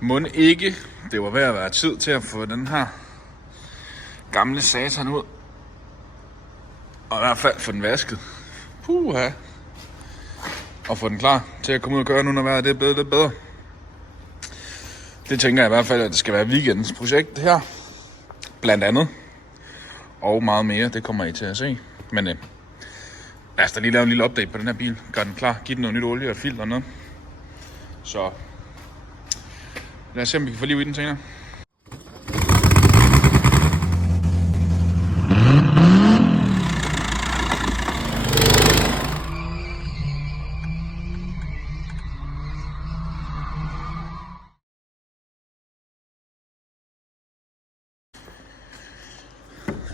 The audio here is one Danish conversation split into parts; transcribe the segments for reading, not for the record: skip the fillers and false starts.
Mon ikke, det var ved at være tid til at få den her gamle satan ud. Og i hvert fald få den vasket. Puha. Og få den klar til at komme ud og gøre nu, når vejret er blevet lidt bedre. Det tænker jeg i hvert fald, at det skal være weekendens projekt her. Blandt andet. Og meget mere, det kommer I til at se. Men lad os da lige lave en lille update på den her bil. Gør den klar, giv den noget nyt olie og et filter og noget. Så lad os se, om vi kan få liv i den senere.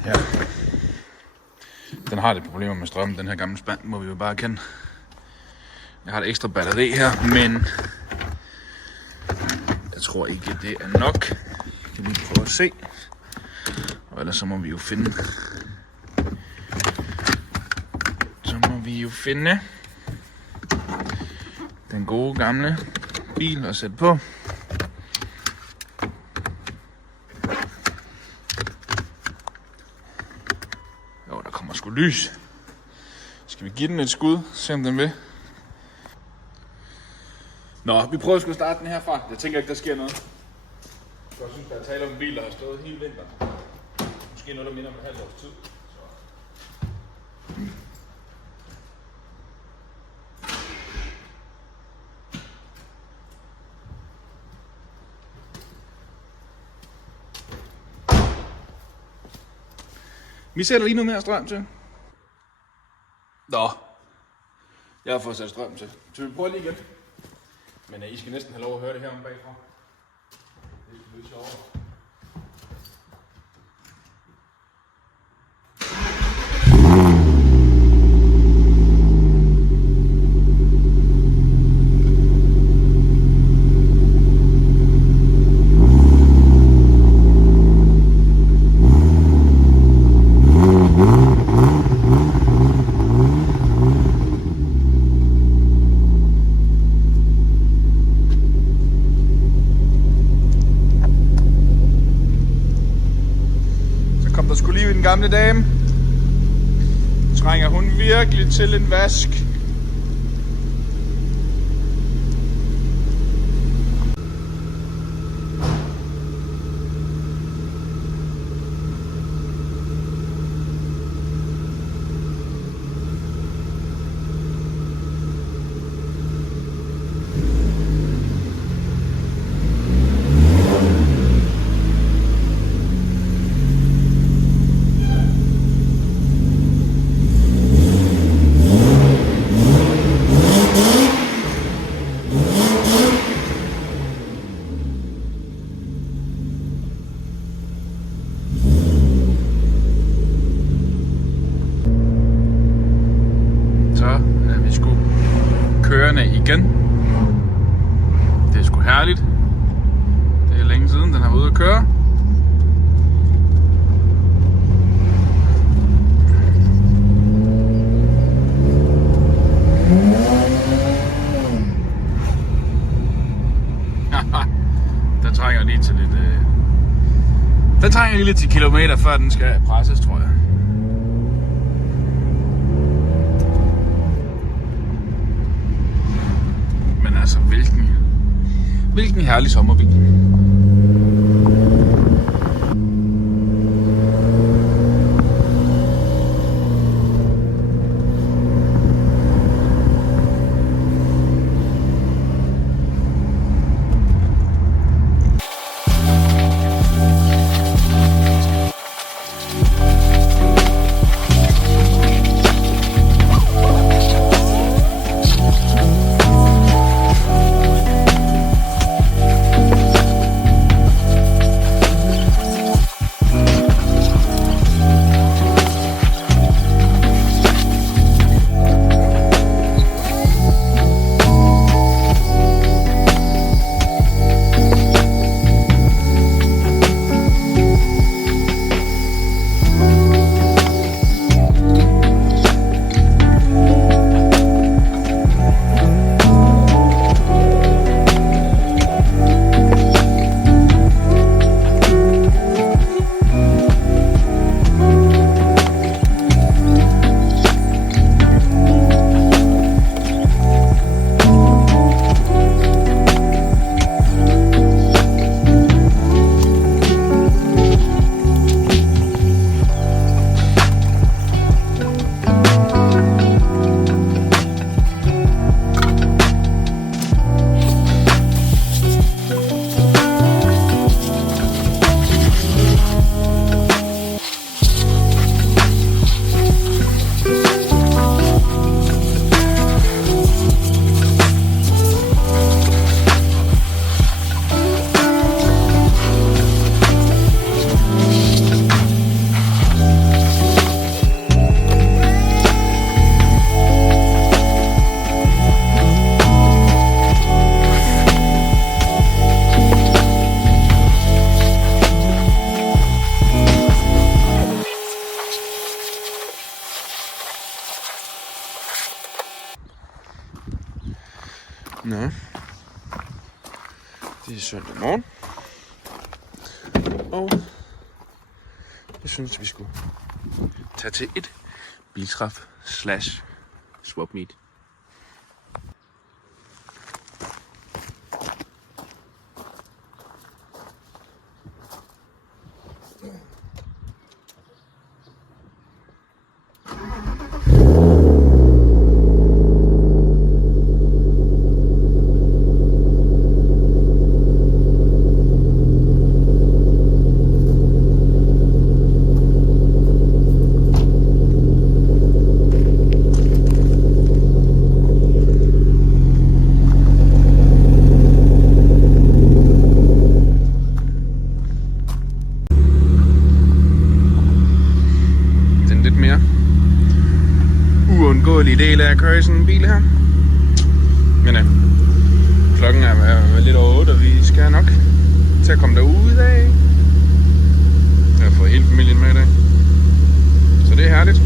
Ja. Den har lidt problemer med strømmen, den her gamle spand, må vi jo bare kende. Jeg har et ekstra batteri her, men jeg tror ikke, det er nok. Kan vi prøve at se. Og ellers så må vi jo finde. Den gode gamle bil at sætte på. Jo, der kommer sgu lys. Skal vi give den et skud, se om den vil? Nå, vi prøver sgu at starte den herfra. Jeg tænker ikke, der sker noget. Jeg synes, der er tale om en bil, der har stået hele vinteren. Måske noget, der minder om et halvt års tid. Vi sætter lige noget mere strøm til. Nå. Jeg har fået sat strøm til. Så vi prøver lige igen. Men I skal næsten have lov at høre det her om bagfra. Det skal blive sjovere. Der skulle lige den gamle dame. Trænger hun virkelig til en vask? Kørende igen. Det er sgu herligt. Det er længe siden, den har været ude at køre. Den trænger lige til lidt. Den trænger lige lidt til kilometer, før den skal presses, tror jeg. Altså, hvilken herlig sommerbil. Det er søndag morgen. Og jeg synes, vi skulle tage til et biltræf / swap meet. Uundgåelig del af at køre i sådan en bil her. Men klokken er lidt over 8, og vi skal nok til at komme derud af. Jeg har fået hele familien med i dag. Så det er herligt.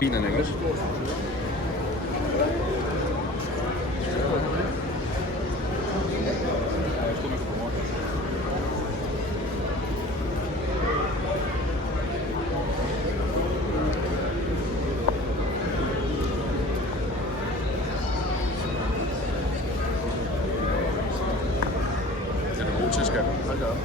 Bilerne, ikke også? Det er du god til, skat. Hold da op.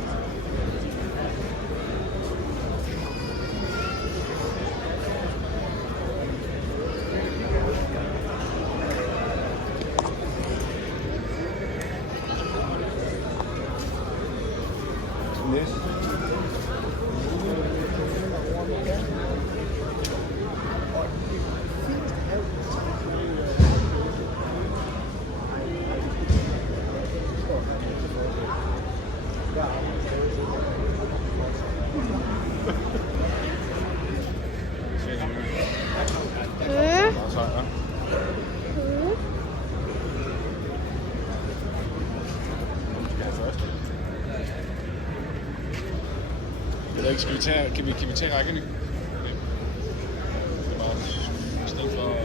ved ikke, kan vi tage rækken? Okay. Det er bare i stedet for...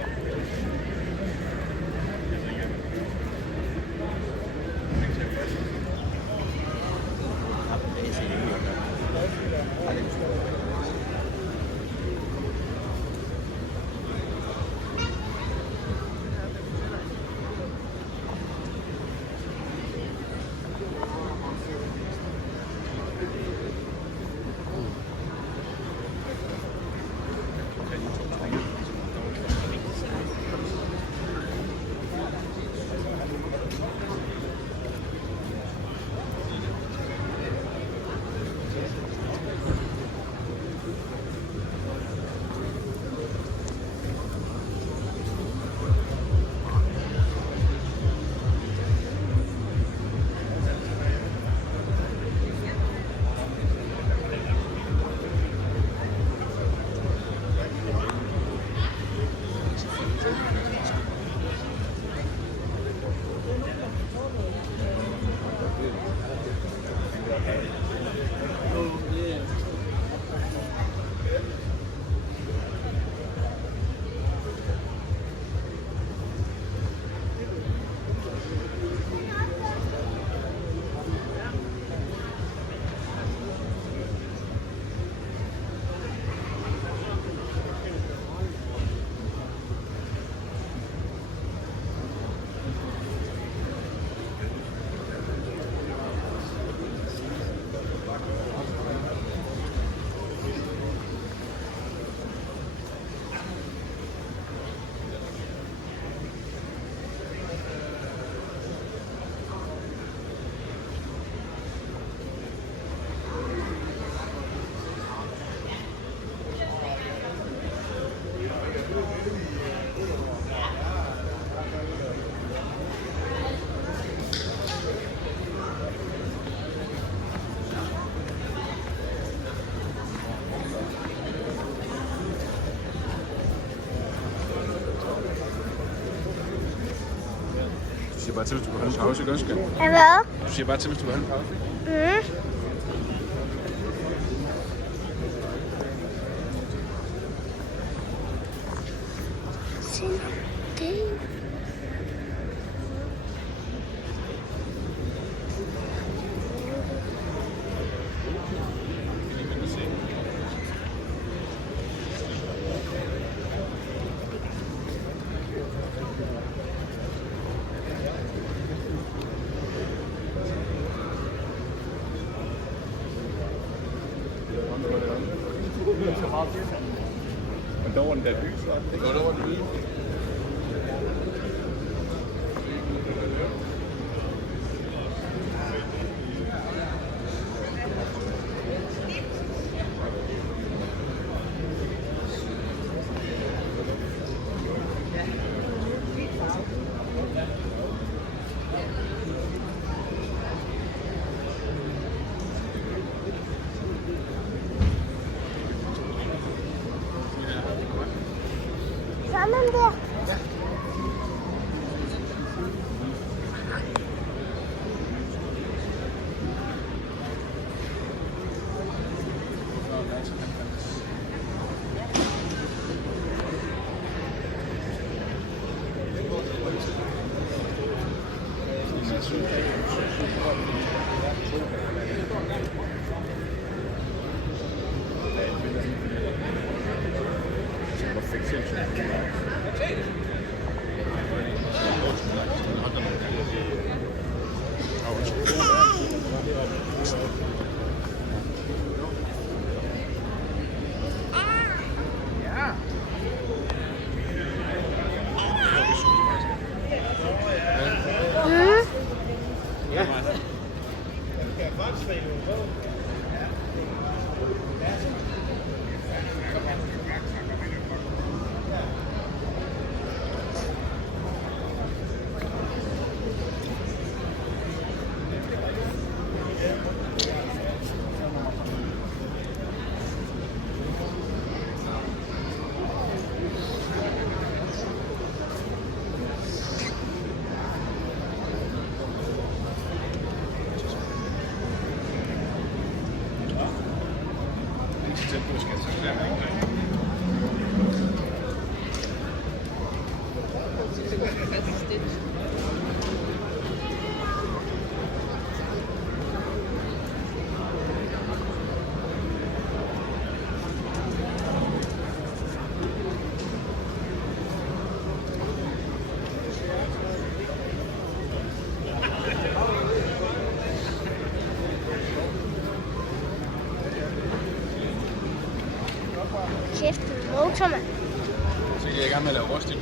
Du siger bare til, hvis du vil have en pause, ikke også? Hvad? Du siger bare til, hvis du vil have en pause. Se det. Men der var den der by, så. Det går over den by. Sammen der. motor, mand. Så jeg er i gang med at lave rostig.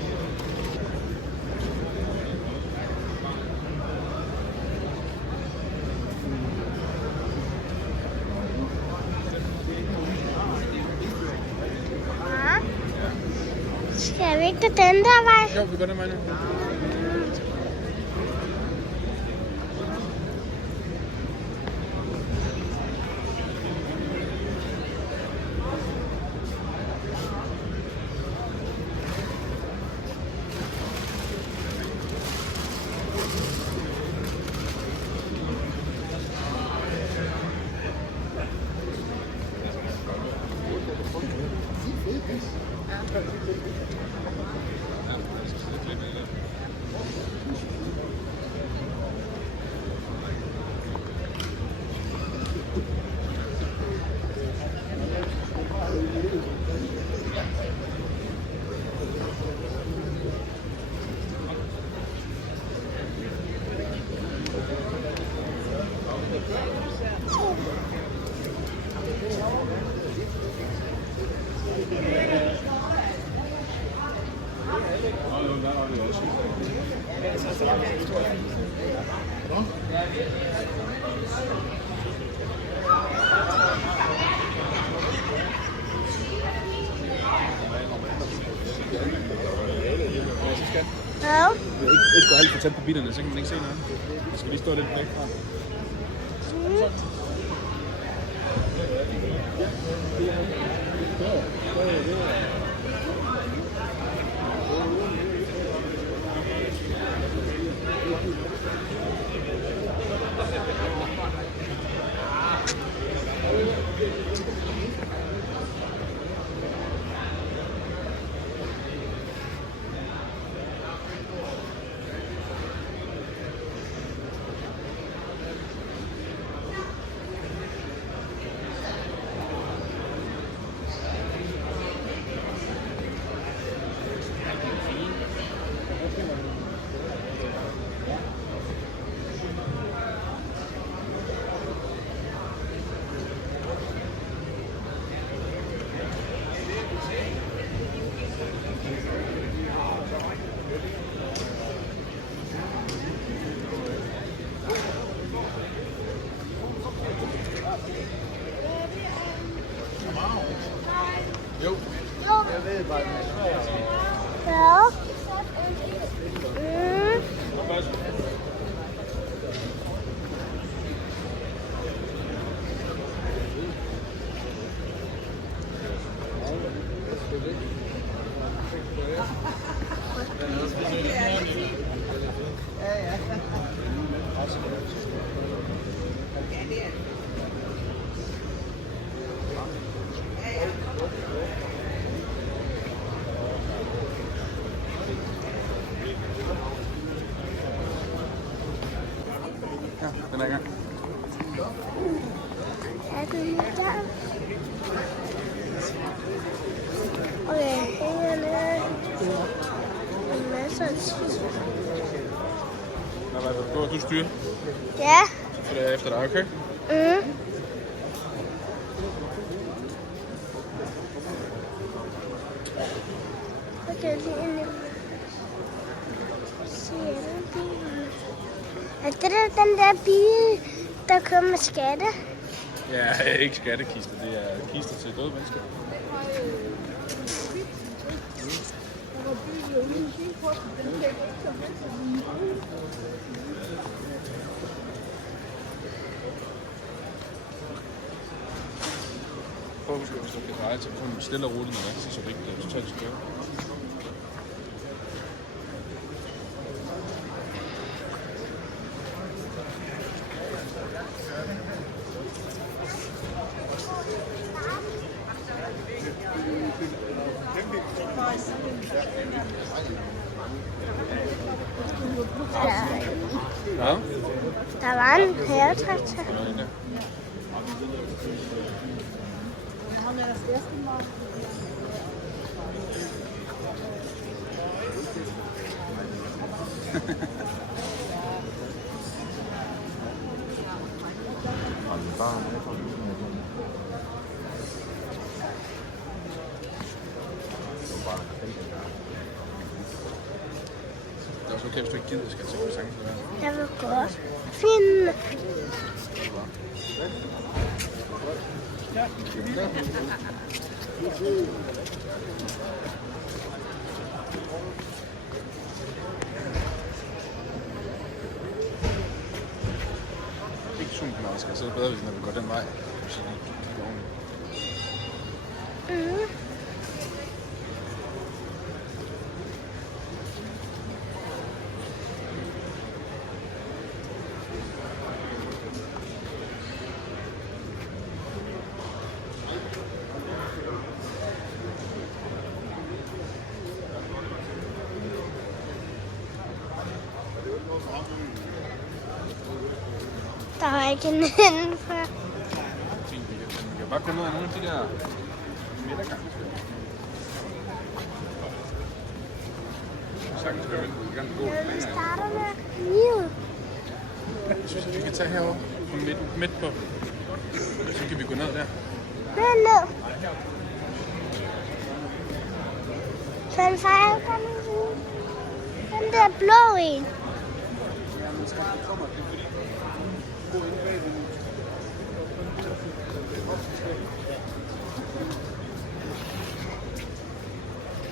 Skal vi ikke gå den der vej? Jo, vi går den vej nu. Ja. Ikke gå alt for tæt på bilerne, så kan man ikke se noget. Jeg skal lige stå lidt væk fra. Jo. Jeg ved bare, Ja. Ja, den er i gang. Er den lige der? Okay, hængerne. En masse af tid. Nå, du styrer. Ja. Så følger jeg efter dig, okay? Okay, lige ind. Er det der den der bil, der kører med skatte? Ja, ikke skattekister. Det er kister til døde mennesker. Prøv at huske, hvis du kan dreje telefonen stille og roligt, når det er så vigtigt, at du tager det skæve. Ja. Der var en havetraktor. også okay, hvis du ikke gider, skal jeg tænke på sangen. Jeg vil godt finde. Ikke zoom på mig, skal sidde bedre, når vi går den vej. Så vi kigger ordentligt. Der er ikke en ende for. Fint, vi kan bare gå ned ad nogle af de der midtergange. Sagtens skal vi gerne gå Vi længere. starter med livet. Jeg synes, vi kan tage herovre på midt på. Så kan vi gå ned der. Ned. Så en fejl kan man sige. Den der blå en.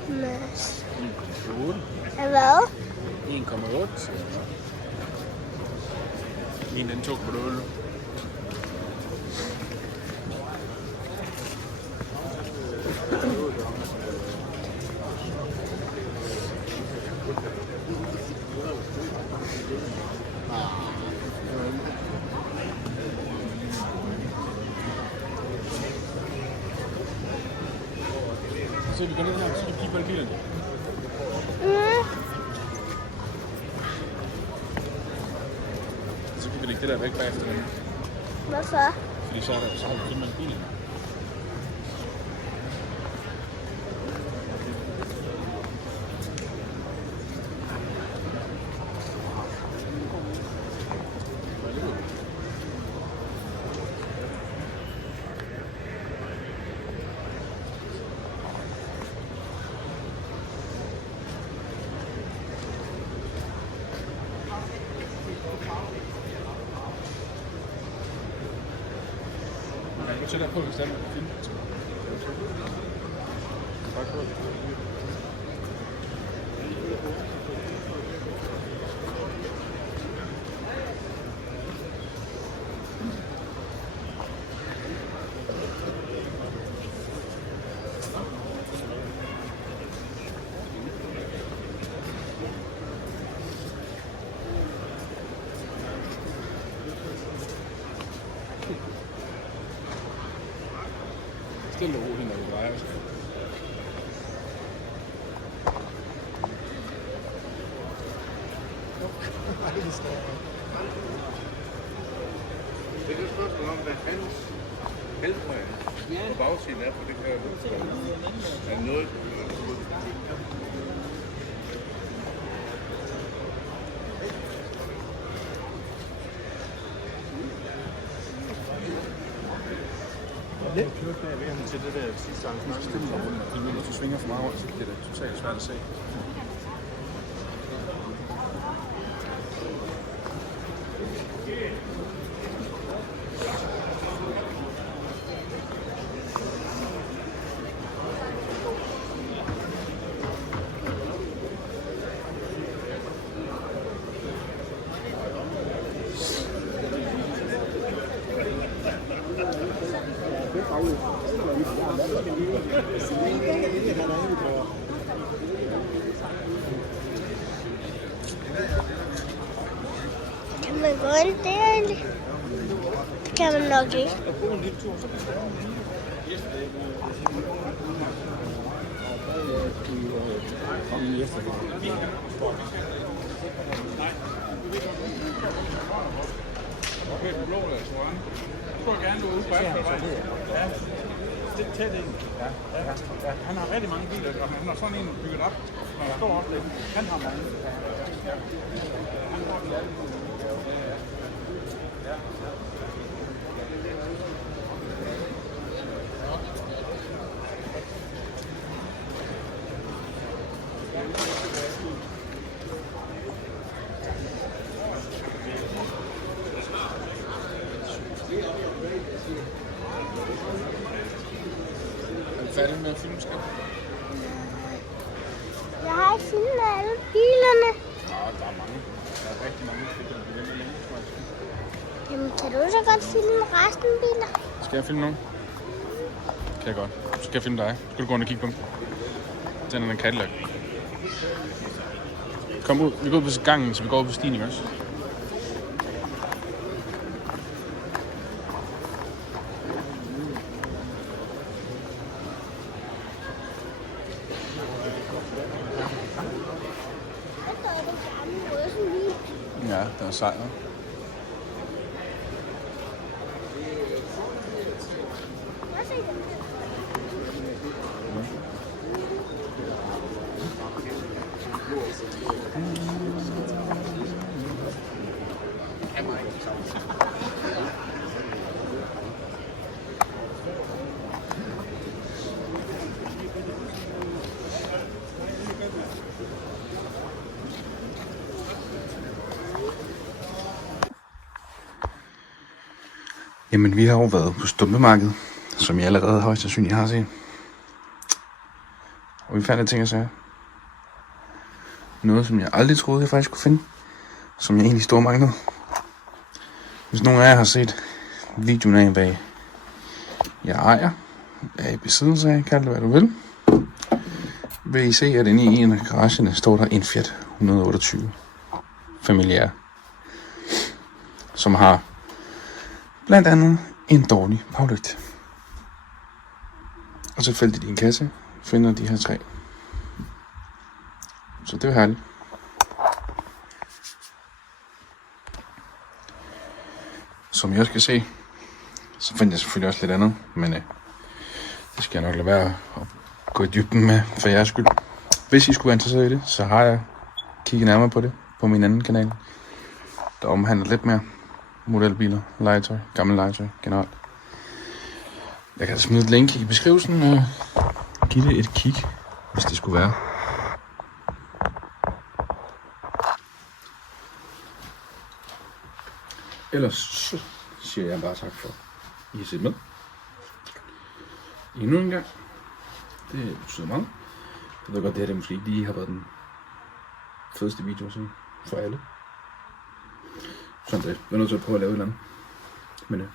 Mads. 1,8. Hvad? 1,8. Den 2,8. Så vi går ned her, så kan vi kigge på bilen. Så kan vi lægge det der væk bagefter. Hvorfor? Fordi så har vi kun med bilen. Så der på, hvis der er film. Bare gå. Stille og roligt, når vi drejer os. Det er et spørgsmål om, hvad hans helbred på bagsiden er, for det kan være noget. Jeg kører til det der sidste arrangement. Når du svinger for meget rundt, så bliver det totalt svært at se. Kan man gå ind der egentlig? Det kan man nok ikke. Okay, den blå der, tror jeg. Jeg tror gerne, du er ude på Aspervej. Ja, det er tæt ind. Ja. Han har rigtig mange biler, og han har sådan en bygget op. Når der står op, han har mange. Han får den alle mulige. færdig med at filme, skat? Jeg har ikke filmet alle bilerne. Nå, der er mange. Der er rigtig mange. Jamen, kan du så godt filme resten af biler? Skal jeg filme nogen? Kan jeg godt. Så skal jeg filme dig. Skal du gå ind og kigge på dem? Den er en Cadillac. Kom ud. Vi går ud på gangen, så vi går ud på stien, ikke også? Ja, den er sej, hva'? Jamen, vi har jo været på Stumpemarkedet, som jeg allerede højst sandsynligt har set. Og vi fandt et ting at sige. Noget, som jeg aldrig troede, jeg faktisk kunne finde. Som jeg egentlig står manglede. Hvis nogen af jer har set videoen af, hvad jeg ejer, er i besiddelse af, kald det hvad du vil I se, at inde i en af garagerne står der en Fiat 128 familiær, som har blandt andet en dårlig baglygte. Og tilfældigt i en kasse finder de her 3. Så det er herligt. Som I også kan se, så fandt jeg selvfølgelig også lidt andet, men det skal jeg nok lade være at gå i dybden med for jeres skyld. Hvis I skulle være interesseret i det, så har jeg kigget nærmere på det på min anden kanal, der omhandler lidt mere modelbiler, legetøj, gammel legetøj generelt. Jeg kan smide et link i beskrivelsen og give det et kig, hvis det skulle være. Ellers så siger jeg bare tak for, at I har set med. Endnu en gang. Det betyder meget. Jeg ved godt, det her måske ikke lige har været den fedeste video sådan for alle. Sådan det. Jeg er nødt til at prøve at lave et eller andet. Men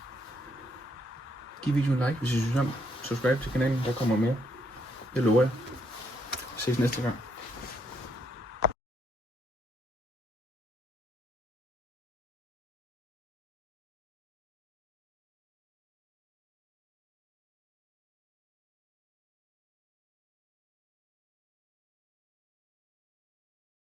giv videoen en like, hvis I synes om. Subscribe til kanalen, der kommer mere. Det lover jeg. Vi ses næste gang.